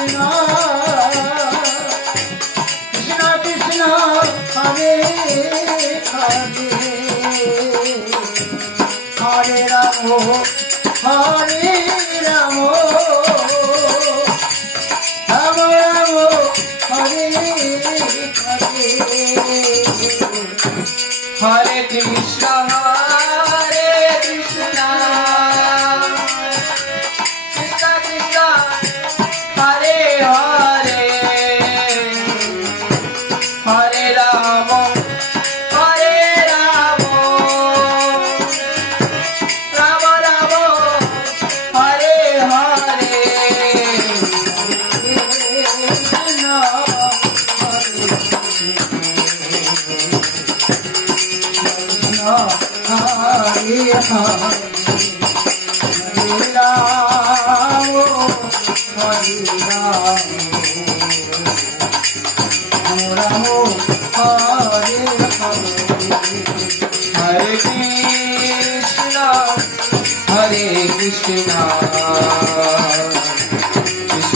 Krishna Hare Hare Hare Rama Rama Rama Hare Hare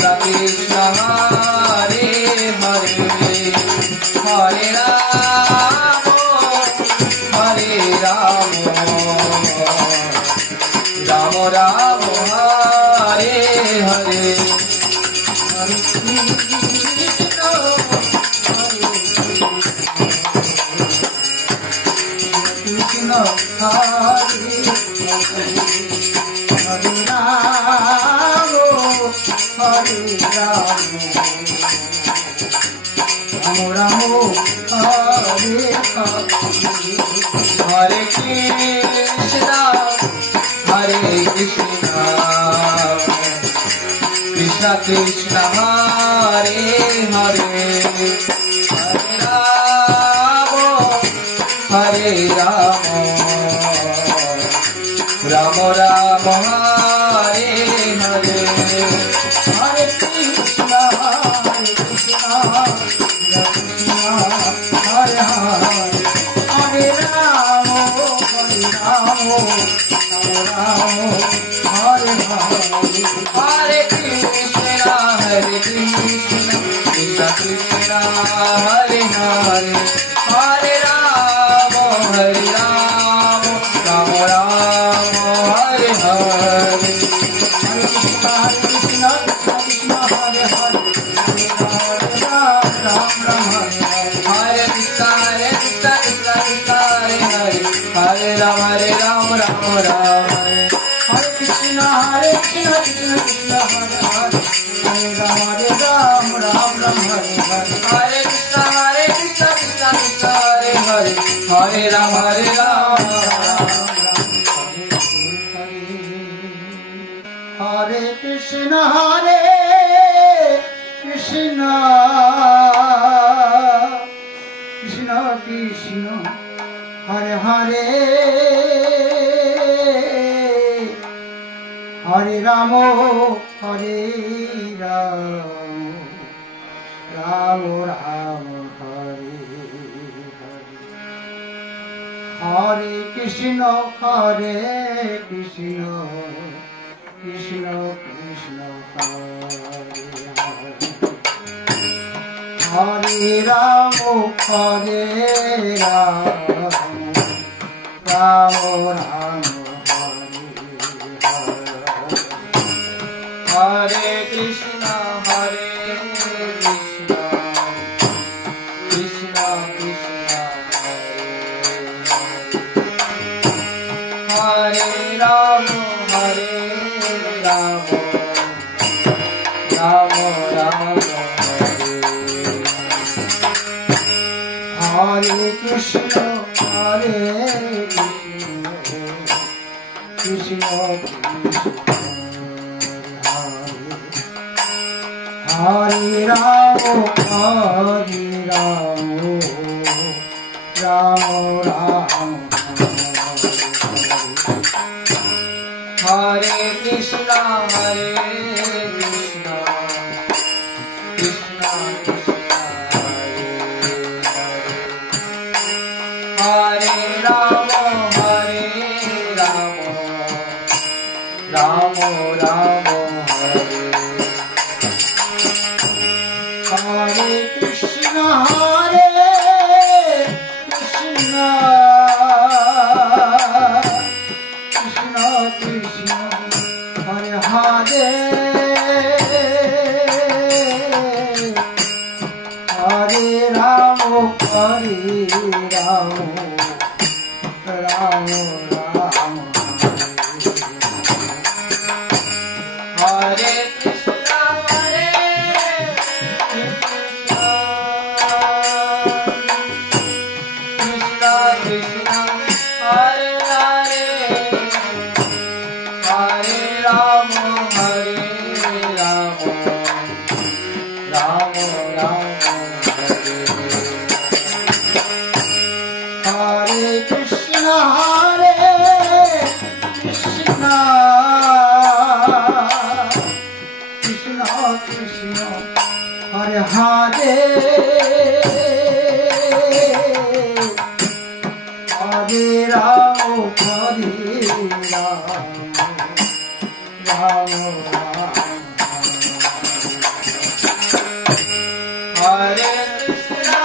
Hare Krishna Hare Hare Hare Rama Hare Hare Krishna Krishna Krishna Hare Hare Hare Rama Rama Rama Hare Hare Hare Krishna Krishna Hare Hare Hare Rama Hare Krishna Krishna Hare Hare Hare Rama Rama Rama Hare Krishna Krishna Krishna Hare Hare Hare Rama Rama Hare Hare Krishna Krishna Krishna Hare Hare Hare Rama Hare Krishna Krishna Krishna Hare Hare Hare Rama Hare Rama Rama Hare Hare Krishna Krishna Krishna Hare Hare Rama Rama Hare Krishna Krishna Krishna Hare Rama Rama Rama Hare Krishna Krishna Hare Rama Rama Rama Hare Krishna Krishna Krishna Hare Rama Rama Rama Ram Hare Krishna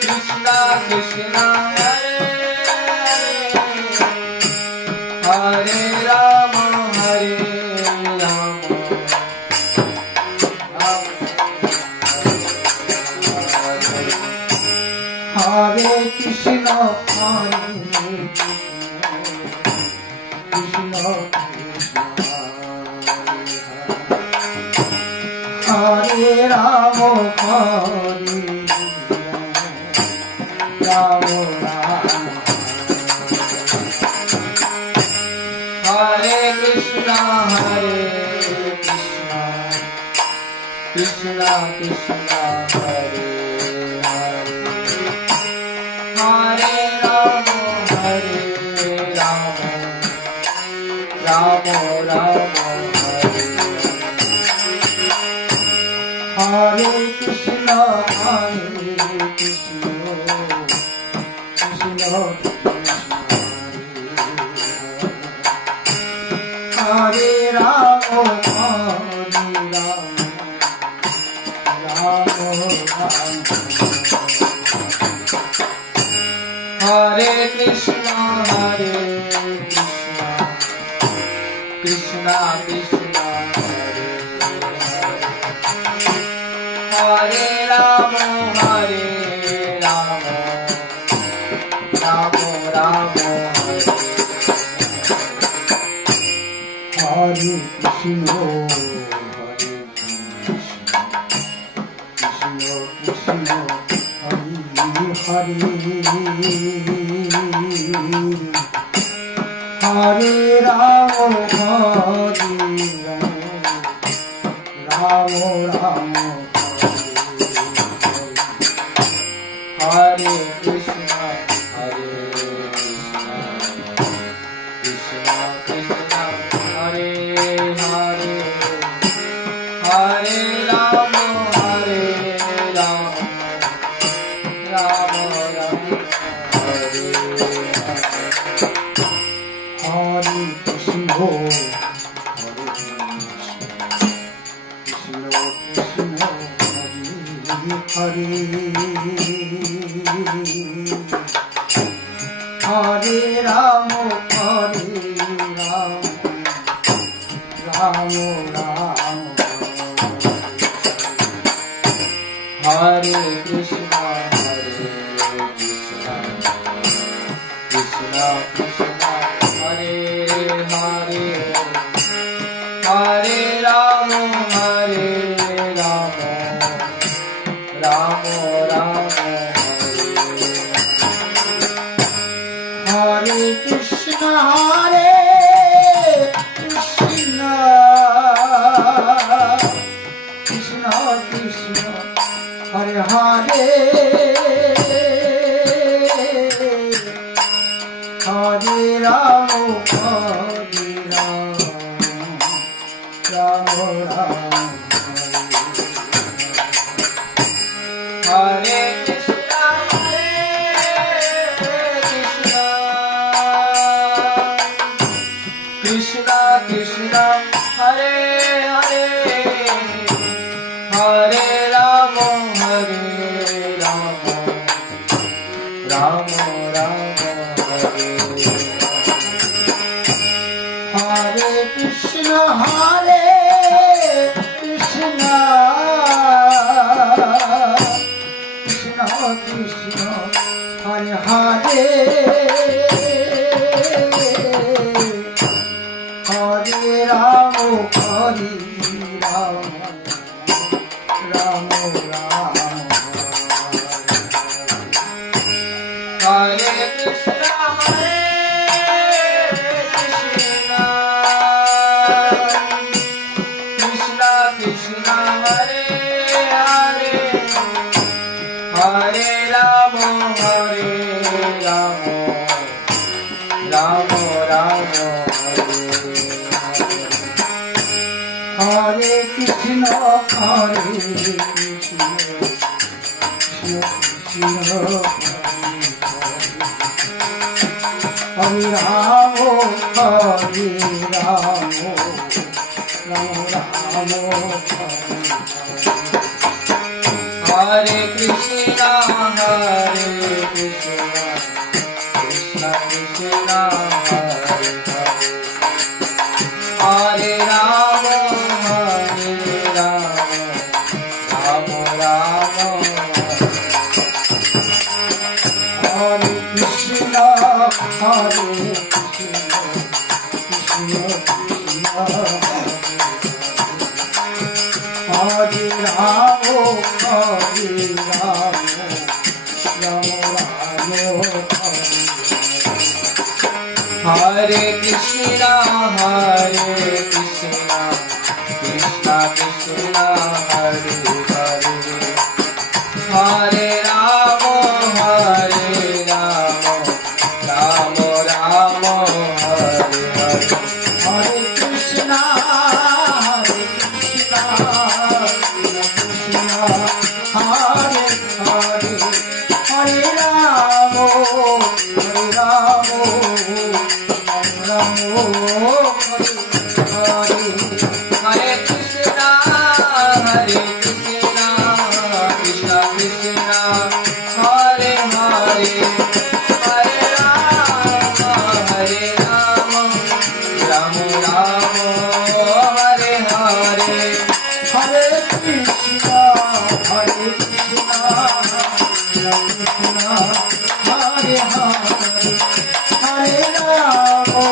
Krishna Krishna Hare Hare Ram Hare Ram Hare Krishna Hare Ram Ram Ram Hare Krishna Krishna Krishna Hare Hare Hare Ram Ram Ram Hare Krishna Krishna Hare Ram Ram Ram Hare Krishna Krishna Krishna Hare Ram Ram Ram Hare Krishna Krishna Hare Hare Ram Ram Ram Hare Krishna Krishna Krishna Hare Hare Hare Ram Ram Ram Hare Hare Krishna Krishna Hare Hare Ram Ram Ram Hare Krishna Krishna Krishna Hare Hare Hare Ram Ram Ram Hare Krishna Krishna Krishna Hare Hare Hare Ram Ram Ram Hare Krishna Krishna Krishna Hare Hare Hare Ram Ram Ram Hare Krishna Krishna Krishna Hare Hare Hare Ram Ram Ram Hare Krishna Krishna Krishna Hare Hare Hare Ram Ram Ram Hare Krishna Krishna Hare Ramo, Hare Ramo, Ramo Ramo, Hare Krishna, Hare Krishna, Krishna Krishna, Hare Hare, Hare Rama, Hare Rama, Rama Rama, Hare Krishna, Hare Krishna, Krishna Krishna, Hare Ramo, Hare Ramo, Ramo Ramo, Hare Krishna, Hare Krishna, Krishna Krishna, Hare Hare, Hare Rama, Hare Rama, Rama Rama, Hare Hare, Hare Krishna, Hare Krishna, Krishna Krishna, Hare Hare, Hare Ramo, Hare Ramo, Ramo Ramo, Hare Hare. Hare Krishna, Hare Krishna, Krishna Krishna, Hare Hare, Hare Rama, Hare Rama, Rama Rama, Hare Hare, Hare Krishna, Hare Krishna, Krishna Hare Hare, Hare Ramo,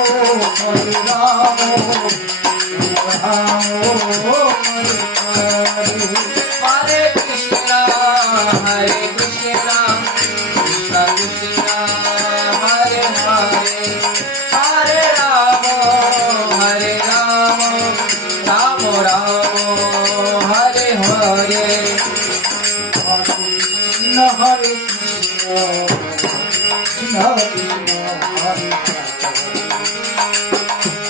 Hare Ramo, Ramo Hare Hare. Hare Krishna, Hare Krishna, Krishna Krishna, Hare Hare, Hare Rama, Hare Rama, Rama Rama, Hare Hare, Krishna, Hare Krishna, Krishna Krishna, Hare Hare,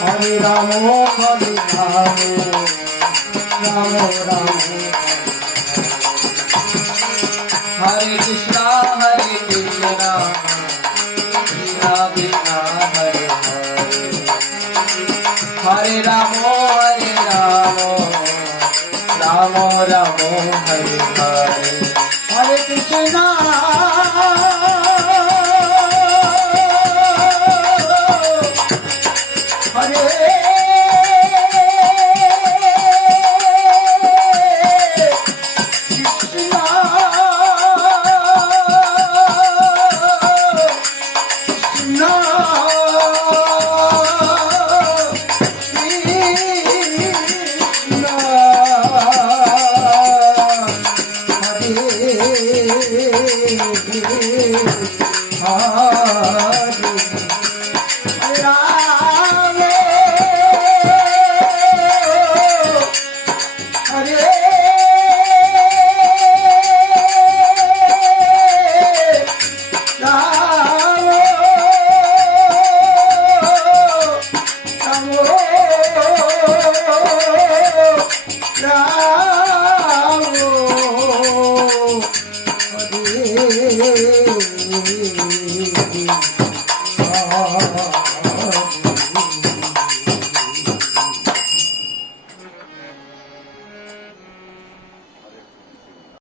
Hare Ramo, Hare Ramo, Ramo Ramo, Hare Krishna, Hare Krishna, Krishna Krishna, Hare Hare, Hare Rama, Hare Rama, Rama Rama, Hare Hare, Hare Krishna, Hare Hare